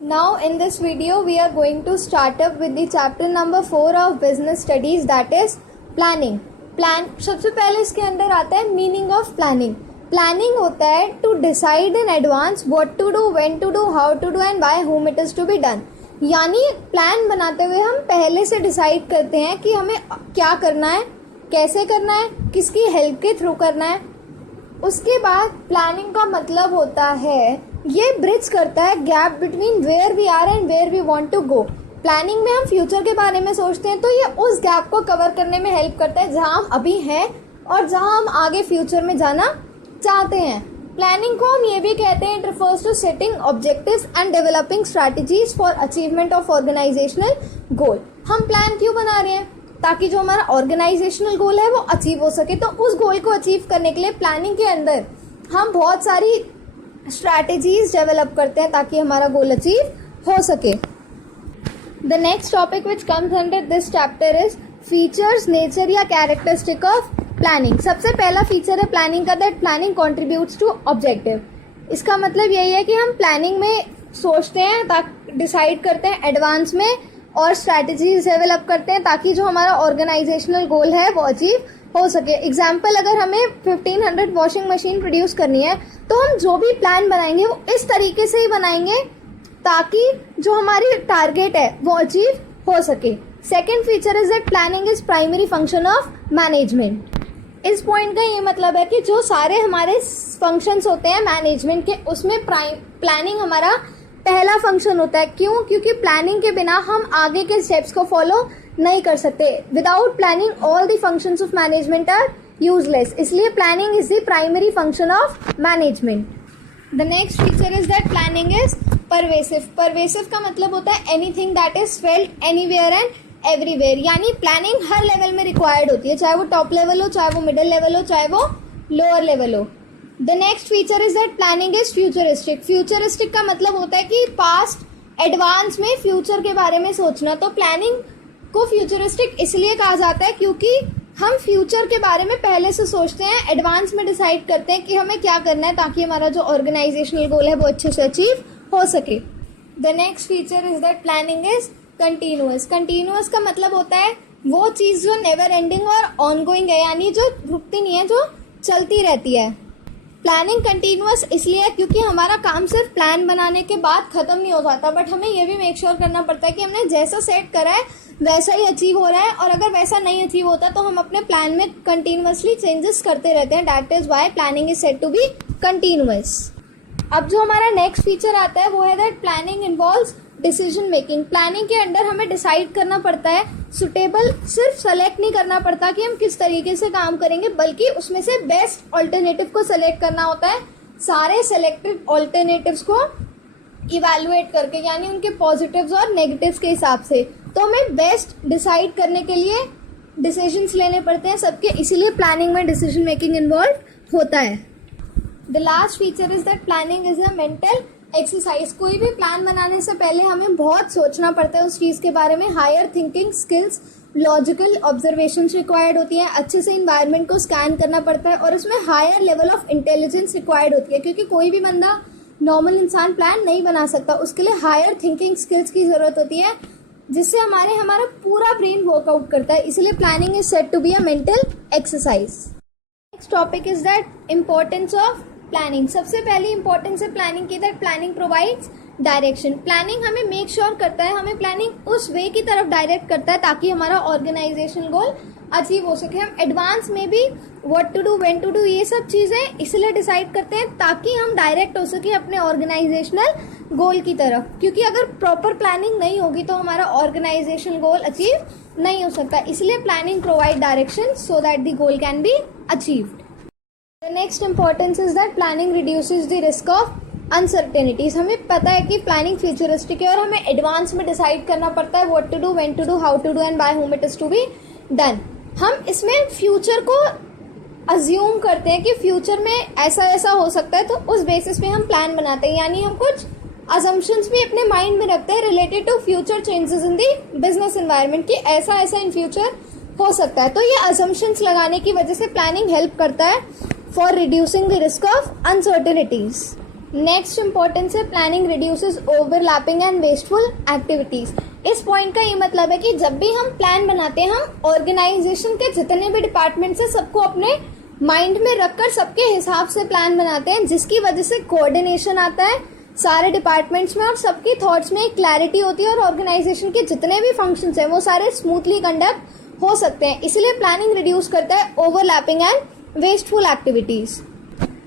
Now in this video we are going to start up with the chapter number 4 of business studies, that is planning. सबसे पहले इसके अंदर आता है meaning of planning. Planning होता है to decide in advance what to do, when to do, how to do and by whom it is to be done. यानी plan बनाते हुए हम पहले से डिसाइड करते हैं कि हमें क्या करना है, कैसे करना है, किसकी हेल्प के थ्रू करना है. उसके बाद प्लानिंग का मतलब होता है, ये ब्रिज करता है gap between where we are and where we want to go. Planning में हम फ्यूचर के बारे में सोचते हैं तो ये उस गैप को कवर करने में हेल्प करता है जहां हम अभी हैं और जहां हम आगे फ्यूचर में जाना चाहते हैं. प्लानिंग को हम ये भी कहते हैं, it refers to setting objectives and developing strategies for achievement of organisational goal. हम प्लान क्यों बना रहे हैं? ताकि जो हमारा ऑर्गेनाइजेशनल गोल है वो अचीव हो सके. तो उस गोल को अचीव करने के लिए प्लानिंग के अंदर हम बहुत सारी स्ट्रैटेजीज डेवलप करते हैं ताकि हमारा गोल अचीव हो सके. The next topic which comes under this chapter is features, nature या कैरेक्टरिस्टिक ऑफ प्लानिंग. सबसे पहला फीचर है प्लानिंग का, that planning contributes to objective. इसका मतलब यही है कि हम प्लानिंग में सोचते हैं, डिसाइड करते हैं एडवांस में और स्ट्रैटेजीज डेवलप करते हैं ताकि जो हमारा ऑर्गेनाइजेशनल गोल है वो अचीव हो सके. एग्जाम्पल, अगर हमें 1500 वॉशिंग मशीन प्रोड्यूस करनी है तो हम जो भी प्लान बनाएंगे वो इस तरीके से ही बनाएंगे ताकि जो हमारी टारगेट है वो अचीव हो सके. Second feature is that planning is primary function of management. इस पॉइंट का ये मतलब है कि जो सारे हमारे फंक्शंस होते हैं मैनेजमेंट के, उसमें प्लानिंग हमारा पहला फंक्शन होता है. क्यों? क्योंकि प्लानिंग के बिना हम आगे के स्टेप्स को फॉलो नहीं कर सकते. Without planning all the functions of management are useless. इसलिए planning is the primary function of management. The next feature is that planning is pervasive. Pervasive का मतलब होता है anything that is felt anywhere and everywhere. यानी planning हर level में required होती है, चाहे वो टॉप लेवल हो, चाहे वो मिडिल लेवल हो, चाहे वो लोअर लेवल हो. The next feature is that planning is futuristic. Futuristic का मतलब होता है कि पास्ट एडवांस में फ्यूचर के बारे में सोचना. तो प्लानिंग को फ्यूचरिस्टिक इसलिए कहा जाता है क्योंकि हम फ्यूचर के बारे में पहले से सोचते हैं, एडवांस में डिसाइड करते हैं कि हमें क्या करना है ताकि हमारा जो ऑर्गेनाइजेशनल गोल है वो अच्छे से अचीव हो सके. The next feature is that planning is continuous. Continuous का मतलब होता है वो चीज़ जो नेवर एंडिंग और ऑनगोइंग है, यानी जो रुकती नहीं है, जो चलती रहती है. प्लानिंग कंटिन्यूअस इसलिए है क्योंकि हमारा काम सिर्फ प्लान बनाने के बाद खत्म नहीं हो जाता, बट हमें ये भी मेक श्योर करना पड़ता है कि हमने जैसा सेट करा है वैसा ही अचीव हो रहा है, और अगर वैसा नहीं अचीव होता तो हम अपने प्लान में कंटिन्यूअसली चेंजेस करते रहते हैं. That is why planning is said to be continuous. अब जो हमारा नेक्स्ट फीचर आता है वो है that planning involves decision making. Planning के अंदर हमें डिसाइड करना पड़ता है, सुटेबल सिर्फ सेलेक्ट नहीं करना पड़ता कि हम किस तरीके से काम करेंगे, बल्कि उसमें से बेस्ट ऑल्टरनेटिव को सेलेक्ट करना होता है. सारे सेलेक्टेड ऑल्टरनेटिव्स को इवैल्यूएट करके, यानी उनके पॉजिटिव्स और नेगेटिव्स के हिसाब से. तो हमें बेस्ट डिसाइड करने के लिए डिसीजंस लेने पड़ते हैं सबके, इसीलिए प्लानिंग में डिसीजन मेकिंग इन्वॉल्व होता है. The last feature is that planning is a mental exercise. कोई भी प्लान बनाने से पहले हमें बहुत सोचना पड़ता है उस चीज़ के बारे में. Higher thinking skills, logical observations required होती है, अच्छे से इन्वायरमेंट को स्कैन करना पड़ता है, और उसमें higher level of intelligence required होती है क्योंकि कोई भी बंदा, नॉर्मल इंसान प्लान नहीं बना सकता. उसके लिए हायर थिंकिंग स्किल्स की ज़रूरत होती है जिससे हमारा पूरा ब्रेन वर्कआउट करता है. इसलिए planning is said to be a mental exercise. Next topic is that importance of planning. सबसे पहली इंपॉर्टेंस है प्लानिंग की, that planning provides direction. Planning हमें मेक श्योर करता है, हमें प्लानिंग उस वे की तरफ डायरेक्ट करता है ताकि हमारा ऑर्गेनाइजेशनल गोल अचीव हो सके. हम एडवांस में भी what to do, when to do, ये सब चीज़ें इसलिए डिसाइड करते हैं ताकि हम डायरेक्ट हो सके अपने ऑर्गेनाइजेशनल गोल की तरफ. क्योंकि अगर प्रॉपर प्लानिंग नहीं होगी तो हमारा ऑर्गेनाइजेशनल गोल अचीव नहीं हो सकता. इसलिए planning provide direction so that the goal can be achieved. The next importance is that planning reduces the risk of uncertainties. हमें पता है कि प्लानिंग फ्यूचरिस्टिक है और हमें एडवांस में डिसाइड करना पड़ता है what to do, when to do, how to do and by whom it is to be done. हम इसमें फ्यूचर को अज्यूम करते हैं कि फ्यूचर में ऐसा ऐसा हो सकता है, तो उस बेसिस पे हम प्लान बनाते हैं. यानी हम कुछ अजम्पशंस भी अपने माइंड में रखते हैं related to future changes in the business environment कि ऐसा ऐसा इन फ्यूचर हो सकता है. तो ये अजम्पशंस लगाने की वजह से प्लानिंग हेल्प करता है for reducing the risk of uncertainties. Next importance है planning reduces overlapping and wasteful activities. इस पॉइंट का ये मतलब है कि जब भी हम प्लान बनाते हैं हम ऑर्गेनाइजेशन के जितने भी डिपार्टमेंट्स हैं सबको अपने माइंड में रखकर सबके हिसाब से प्लान बनाते हैं, जिसकी वजह से कोऑर्डिनेशन आता है सारे डिपार्टमेंट्स में और सबकी थॉट्स में एक क्लैरिटी होती है और ऑर्गेनाइजेशन के जितने भी फंक्शंस हैं वो सारे स्मूथली कंडक्ट हो सकते हैं। इसलिए प्लानिंग रिड्यूस करता है overlapping and wasteful activities.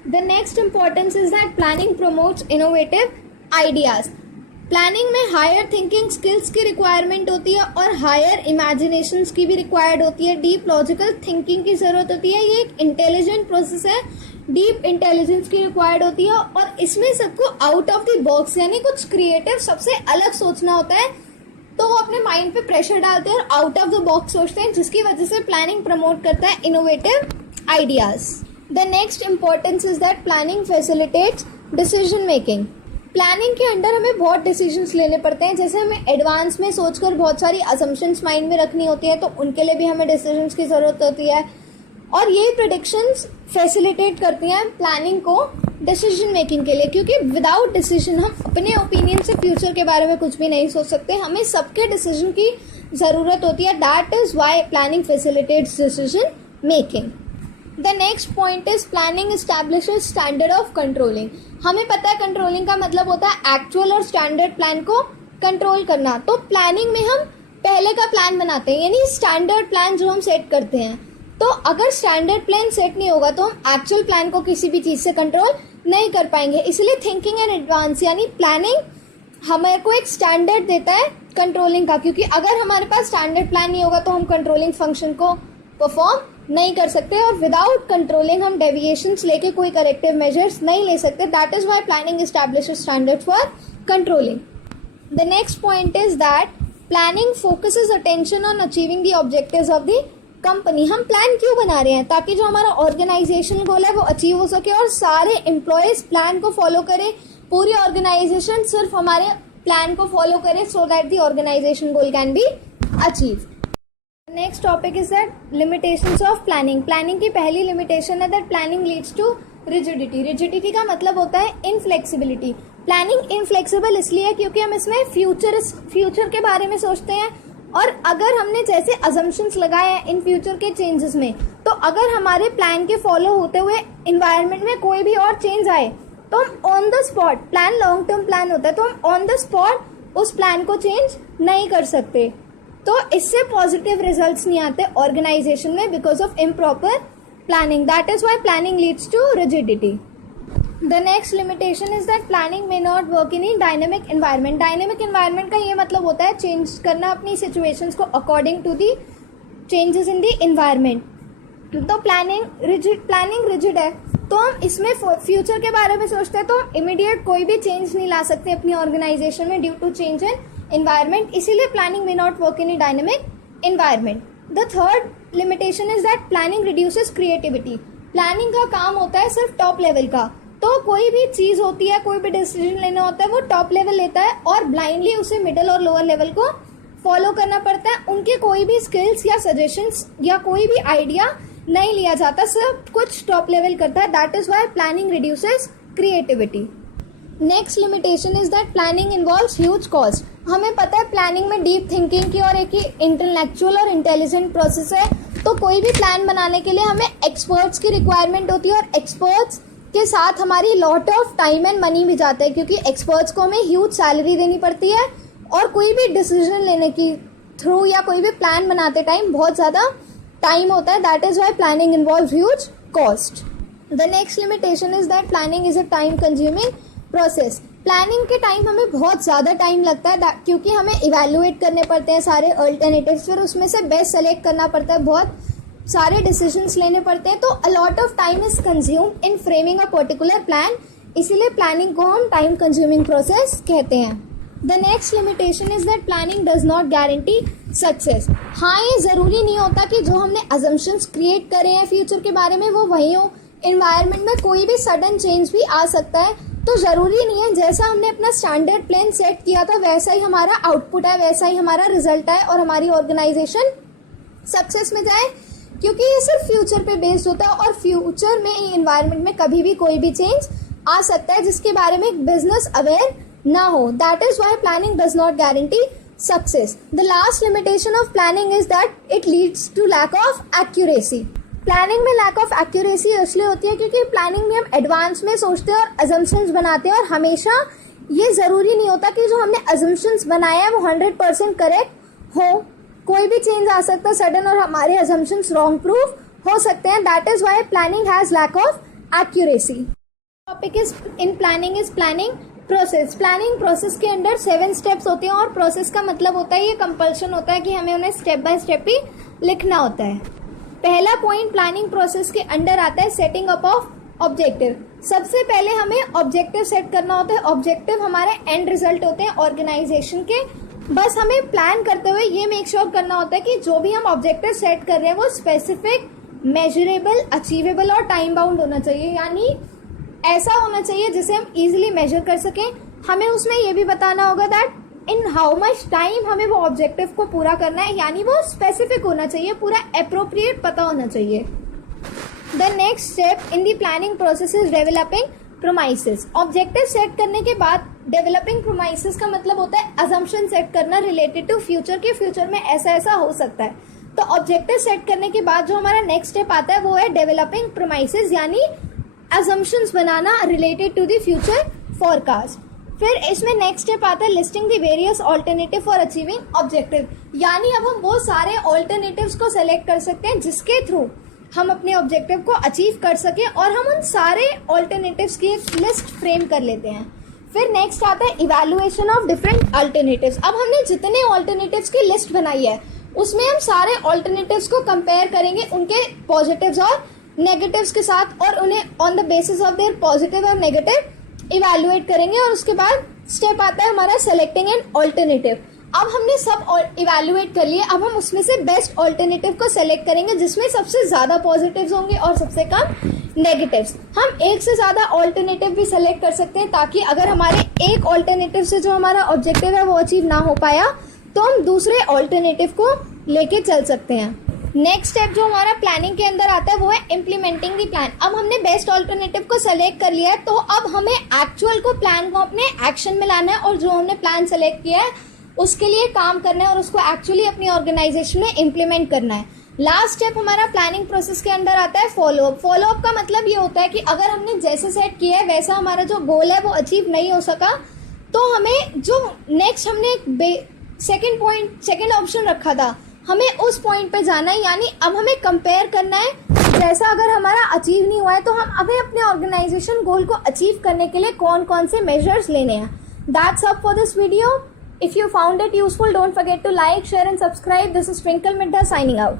The next importance is that planning promotes innovative ideas. Planning में हायर थिंकिंग स्किल्स की रिक्वायरमेंट होती है और हायर इमेजिनेशन की भी रिक्वायर्ड होती है। डीप लॉजिकल थिंकिंग की जरूरत होती है। ये एक इंटेलिजेंट प्रोसेस है, डीप इंटेलिजेंस की रिक्वायर्ड होती है और इसमें सबको आउट ऑफ द बॉक्स यानी कुछ क्रिएटिव सबसे अलग सोचना होता है, तो वो अपने माइंड पे प्रेशर डालते हैं और आउट ऑफ द बॉक्स सोचते हैं, जिसकी वजह से प्लानिंग प्रमोट करता है innovative ideas. The next importance is that planning facilitates decision making. Planning के अंडर हमें बहुत डिसीजंस लेने पड़ते हैं, जैसे हमें एडवांस में सोचकर बहुत सारी असम्पशंस माइंड में रखनी होती है, तो उनके लिए भी हमें डिसीजंस की जरूरत होती है और यही प्रेडिक्शंस फैसिलिटेट करती हैं प्लानिंग को डिसीजन मेकिंग के लिए, क्योंकि विदाउट डिसीजन हम अपने ओपिनियन से फ्यूचर के बारे में कुछ भी नहीं सोच सकते। हमें सबके डिसीजन की जरूरत होती है। That is why planning facilitates decision making. The next point is planning establishes standard of controlling. हमें पता है कंट्रोलिंग का मतलब होता है एक्चुअल और स्टैंडर्ड प्लान को कंट्रोल करना। तो प्लानिंग में हम पहले का प्लान बनाते हैं, यानी स्टैंडर्ड प्लान जो हम सेट करते हैं। तो अगर स्टैंडर्ड प्लान सेट नहीं होगा तो हम एक्चुअल प्लान को किसी भी चीज से कंट्रोल नहीं कर पाएंगे। इसलिए थिंकिंग इन एडवांस यानी प्लानिंग हमें को एक स्टैंडर्ड देता है कंट्रोलिंग का, क्योंकि अगर हमारे पास स्टैंडर्ड प्लान नहीं होगा तो हम कंट्रोलिंग फंक्शन को परफॉर्म नहीं कर सकते और विदाउट कंट्रोलिंग हम डेविएशंस लेके कोई करेक्टिव मेजर्स नहीं ले सकते। That is why planning establishes standard for controlling. The next point is that planning focuses attention on achieving the objectives of the company. हम प्लान क्यों बना रहे हैं? ताकि जो हमारा ऑर्गेनाइजेशन गोल है वो अचीव हो सके और सारे एम्प्लॉयज प्लान को फॉलो करें। पूरी ऑर्गेनाइजेशन सिर्फ हमारे प्लान को फॉलो करे so that the organisation goal can be achieve. Next topic is that limitations of planning. Planning की पहली लिमिटेशन है that planning leads to rigidity. Rigidity का मतलब होता है इनफ्लेक्सिबिलिटी। प्लानिंग इनफ्लेक्सिबल इसलिए है क्योंकि हम इसमें फ्यूचर के बारे में सोचते हैं और अगर हमने जैसे अजम्पशंस लगाए हैं इन फ्यूचर के चेंजेस में, तो अगर हमारे प्लान के फॉलो होते हुए इन्वायरमेंट में कोई भी और चेंज आए तो हम on the spot, plan long term plan होता है, तो हम ऑन द स्पॉट उस प्लान को चेंज नहीं कर सकते। तो इससे पॉजिटिव रिजल्ट्स नहीं आते ऑर्गेनाइजेशन में because of improper planning. That is why planning leads to rigidity. The next limitation is that planning may not work in dynamic environment. Dynamic environment का ये मतलब होता है चेंज करना अपनी सिचुएशंस को according to the changes in the environment. तो planning rigid है, तो हम इसमें फ्यूचर के बारे में सोचते हैं तो इमीडिएट कोई भी चेंज नहीं ला सकते अपनी ऑर्गेनाइजेशन में due to change in environment. इसीलिए planning may not work in dynamic environment. The third limitation is that planning reduces creativity. Planning का काम होता है सिर्फ टॉप लेवल का, तो कोई भी चीज होती है, कोई भी डिसीजन लेना होता है वो टॉप लेवल लेता है और ब्लाइंडली उसे मिडिल और लोअर लेवल को फॉलो करना पड़ता है। उनके कोई भी स्किल्स या सजेशंस या कोई भी आइडिया नहीं लिया जाता, सिर्फ कुछ टॉप लेवल करता है। That is why planning reduces creativity. Next limitation is that planning involves huge cost. हमें पता है प्लानिंग में डीप थिंकिंग की और एक ही इंटेलेक्चुअल और इंटेलिजेंट प्रोसेस है, तो कोई भी प्लान बनाने के लिए हमें एक्सपर्ट्स की रिक्वायरमेंट होती है और एक्सपर्ट्स के साथ हमारी lot of time and money भी जाता है, क्योंकि एक्सपर्ट्स को हमें ह्यूज सैलरी देनी पड़ती है और कोई भी डिसीजन लेने की थ्रू या कोई भी प्लान बनाते टाइम बहुत ज़्यादा टाइम होता है। That is why planning involves huge cost. The next limitation is that planning is a time consuming process. Planning के टाइम हमें बहुत ज़्यादा टाइम लगता है क्योंकि हमें इवेल्युएट करने पड़ते हैं सारे अल्टरनेटिव्स, फिर उसमें से बेस्ट सेलेक्ट करना पड़ता है, बहुत सारे डिसीजंस लेने पड़ते हैं, तो a lot of time is consumed in framing a particular plan. इसीलिए प्लानिंग को हम टाइम कंज्यूमिंग प्रोसेस कहते हैं। The next limitation is that planning does not guarantee success. हाँ, ये ज़रूरी नहीं होता कि जो हमने अजम्पशंस क्रिएट करे हैं फ्यूचर के बारे में वो वही हो। इन्वायरमेंट में कोई भी सडन चेंज भी आ सकता है, तो ज़रूरी नहीं है जैसा हमने अपना स्टैंडर्ड प्लान सेट किया था वैसा ही हमारा आउटपुट है, वैसा ही हमारा रिजल्ट है और हमारी ऑर्गेनाइजेशन सक्सेस में जाए, क्योंकि ये सिर्फ फ्यूचर पे बेस्ड होता है और फ्यूचर में इन्वायरमेंट में कभी भी कोई भी चेंज आ सकता है जिसके बारे में बिजनेस अवेयर ना हो. That is why planning does not guarantee success. The last limitation of planning is that it leads to lack of accuracy. Planning में लैक ऑफ एक्यूरेसी इसलिए होती है क्योंकि प्लानिंग में हम एडवांस में सोचते हैं और अजम्पशंस बनाते हैं, और हमेशा ये ज़रूरी नहीं होता कि जो हमने अजम्पशंस बनाए हैं वो 100% करेक्ट हो. कोई भी चेंज आ सकता है सडन और हमारे अजम्पशंस रॉन्ग प्रूव हो सकते हैं. That is why planning has lack of accuracy. Topic is in planning is planning process. Planning process के अंदर 7 स्टेप्स होते हैं, और प्रोसेस का मतलब होता है, ये कंपल्शन होता है कि हमें उन्हें स्टेप बाय स्टेप ही लिखना होता है. पहला पॉइंट प्लानिंग प्रोसेस के अंडर आता है सेटिंग अप ऑफ ऑब्जेक्टिव. सबसे पहले हमें ऑब्जेक्टिव सेट करना होता है. ऑब्जेक्टिव हमारे एंड रिजल्ट होते हैं ऑर्गेनाइजेशन के. बस हमें प्लान करते हुए ये मेक श्योर करना होता है कि जो भी हम ऑब्जेक्टिव सेट कर रहे हैं वो स्पेसिफिक, मेजरेबल, अचीवेबल और टाइम बाउंड होना चाहिए. यानी ऐसा होना चाहिए जिसे हम इजीली मेजर कर सकें. हमें उसमें ये भी बताना होगा that in how much time हमें वो ऑब्जेक्टिव को पूरा करना है. यानी वो स्पेसिफिक होना चाहिए, पूरा अप्रोप्रिएट पता होना चाहिए. The next step in the planning process is developing premises. Objective set करने के बाद डेवलपिंग प्रोमाइसेस का मतलब होता है अजम्पशन सेट करना रिलेटेड टू फ्यूचर के फ्यूचर में ऐसा ऐसा हो सकता है. तो ऑब्जेक्टिव सेट करने के बाद जो हमारा नेक्स्ट स्टेप आता है वो है डेवलपिंग प्रोमाइसेस, यानी assumptions banana related to the future forecast. फिर इसमें नेक्स्ट स्टेप आता है listing the various alternative for achieving objective. यानी अब हम वो सारे ऑल्टरनेटिव्स को सेलेक्ट कर सकते हैं जिसके थ्रू हम अपने ऑब्जेक्टिव को अचीव कर सके, और हम उन सारे ऑल्टरनेटिव्स की एक लिस्ट फ्रेम कर लेते हैं. फिर नेक्स्ट आता है इवैल्यूएशन ऑफ डिफरेंट ऑल्टरनेटिव्स. अब हमने जितने ऑल्टरनेटिव्स की लिस्ट बनाई है उसमें हम सारे ऑल्टरनेटिव्स को कंपेयर करेंगे उनके पॉजिटिव्स और नेगेटिव्स के साथ, और उन्हें on the basis of their positive और नेगेटिव इवैल्यूएट करेंगे. और उसके बाद स्टेप आता है हमारा सेलेक्टिंग एन ऑल्टरनेटिव. अब हमने सब इवैल्यूएट कर लिए, अब हम उसमें से बेस्ट ऑल्टरनेटिव को सेलेक्ट करेंगे जिसमें सबसे ज्यादा पॉजिटिव्स होंगे और सबसे कम नेगेटिव्स. हम एक से ज्यादा ऑल्टरनेटिव भी सेलेक्ट कर सकते हैं ताकि अगर हमारे एक ऑल्टरनेटिव से जो हमारा ऑब्जेक्टिव है वो अचीव ना हो पाया तो हम दूसरे ऑल्टरनेटिव को लेके चल सकते हैं. नेक्स्ट स्टेप जो हमारा प्लानिंग के अंदर आता है वो है इम्प्लीमेंटिंग दी प्लान. अब हमने बेस्ट ऑल्टरनेटिव को सेलेक्ट कर लिया है, तो अब हमें एक्चुअल को प्लान को अपने एक्शन में लाना है, और जो हमने प्लान सेलेक्ट किया है उसके लिए काम करना है और उसको एक्चुअली अपनी ऑर्गेनाइजेशन में इम्प्लीमेंट करना है. लास्ट स्टेप हमारा प्लानिंग प्रोसेस के अंदर आता है फॉलोअप. फॉलोअप का मतलब ये होता है कि अगर हमने जैसे सेट किया है वैसा हमारा जो गोल है वो अचीव नहीं हो सका, तो हमें जो नेक्स्ट हमने सेकेंड ऑप्शन रखा था हमें उस पॉइंट पे जाना है. यानी अब हमें कंपेयर करना है, जैसा अगर हमारा अचीव नहीं हुआ है तो हम अभी अपने ऑर्गेनाइजेशन गोल को अचीव करने के लिए कौन कौन से मेजर्स लेने हैं. That's all for this video. If you found it useful, don't forget to like, share and subscribe. This is Twinkle Middha signing out.